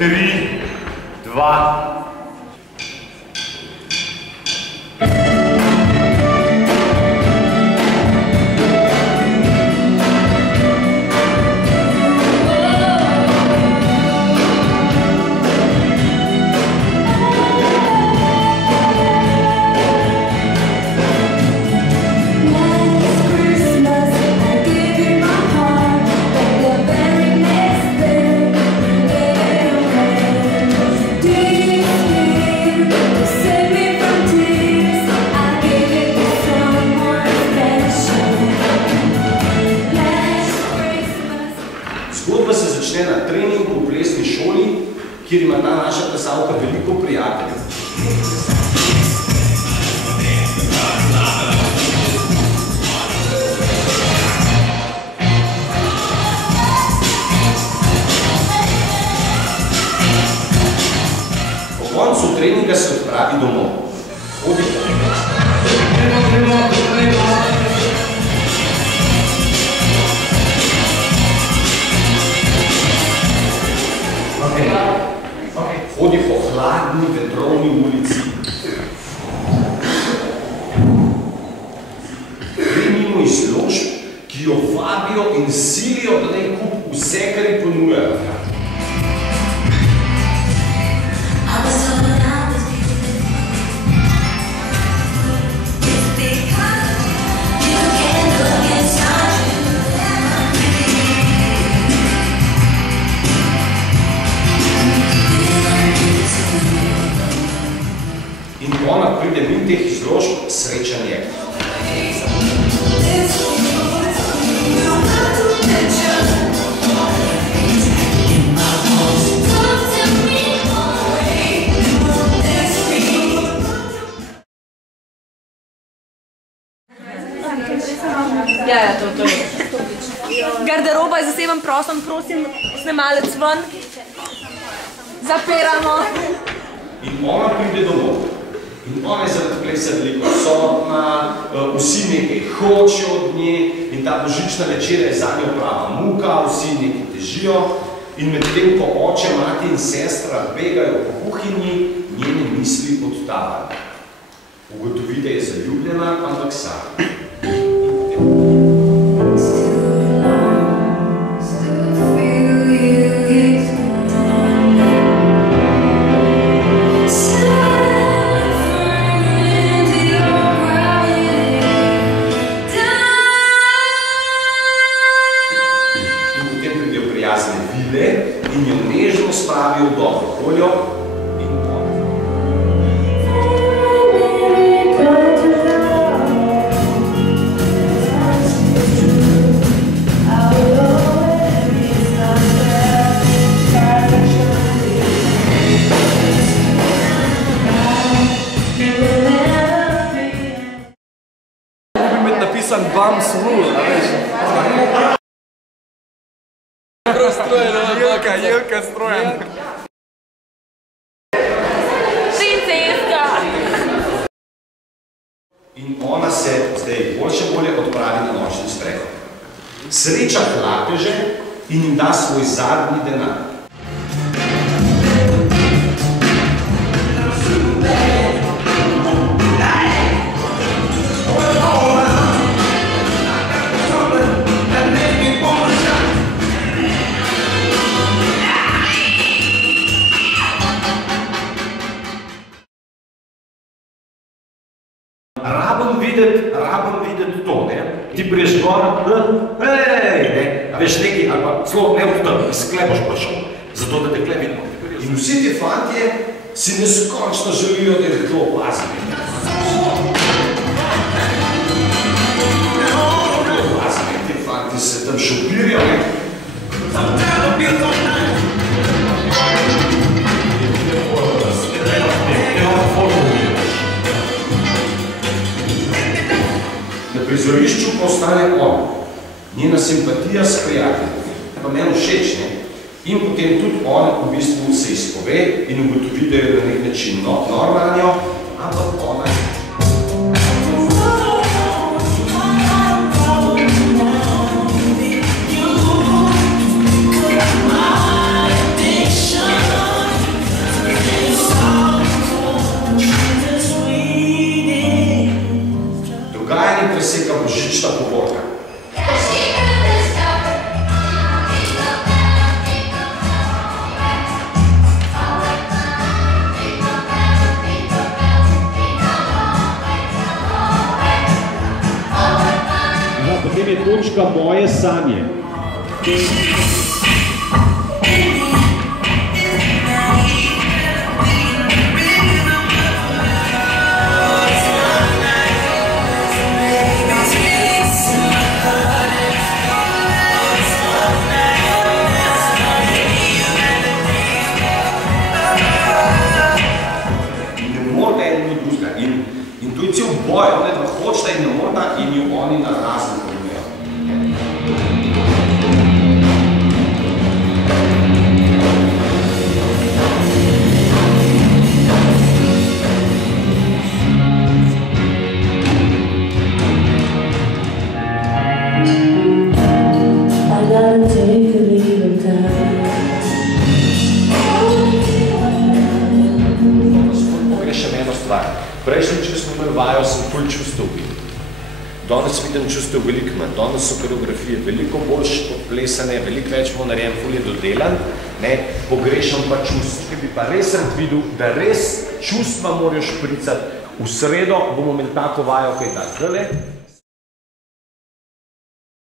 3, 2. Zgodba se začne na treningu v plesni šoli, kjer ima ta naša plesalka veliko prijateljev. Po koncu treninga se odpravi domov. Hodi Hodi po hladni, vetrovni ulici. Gre mimo izložb, ki jo vabijo in silijo, da naj kupi vse, kar ji ponujajo. In ona pride min teh izložb srečanje. Ja, to je. Garderoba je zaseben prostor, prosim, snemalec ven. Zapiramo. In ona pride domov. In ona je zaradi plesa veliko odsotna, vsi nekaj hočejo od nje in ta božična večera je zanjo prava muka, vsi nekaj težijo in medtem, ko oče, mati in sestra begajo po kuhinji, njene misli odtavajo. Ugotovi, da je zaljubljena, ampak sama. In jo nežno spravijo v dobro voljo in pot. Bi imeti napisan Bums Rule, a veš? Jelka strojen. Princeska! In ona se zdaj bolje odpravi na nočni sprehod. Sreča hlapeže in jim da svoj zadnji denar. Rabam videti to, ne? Ti priješ gor, hej, ne? A veš nekaj, ali pa celo ne v tem, iz kle boš prišel, zato da te kle vidimo. In vsi ti fantje si neskončno želijo, da je to opazili. Ti fantje se tam šopirijo, ne? Na prizorišču pa ostane on, njena simpatija s prijateljem, pa meni všeč, ne? In potem tudi on v bistvu se izpove in ugotovi, da je na nek način normalnjo, ampak ona Addiction. najtreseka božična povorka. Potem je točka Moje sanje. Intuicija v boju, da hočete in ne morda in jo oni na razen ponujejo. Pogrešam eno stvar. Prejšnji, če smo imeli vajo, sem ful čustev videl. Danes vidim čustev veliko manj. Danes so koreografije veliko bolj odplesane, veliko več bo narejen, ful je dodelan. Pogrešam pa čustva. Če bi pa res rad videl, da res čustva morajo špricati. V sredo bomo imeli tako vajo, kaj da zdaj.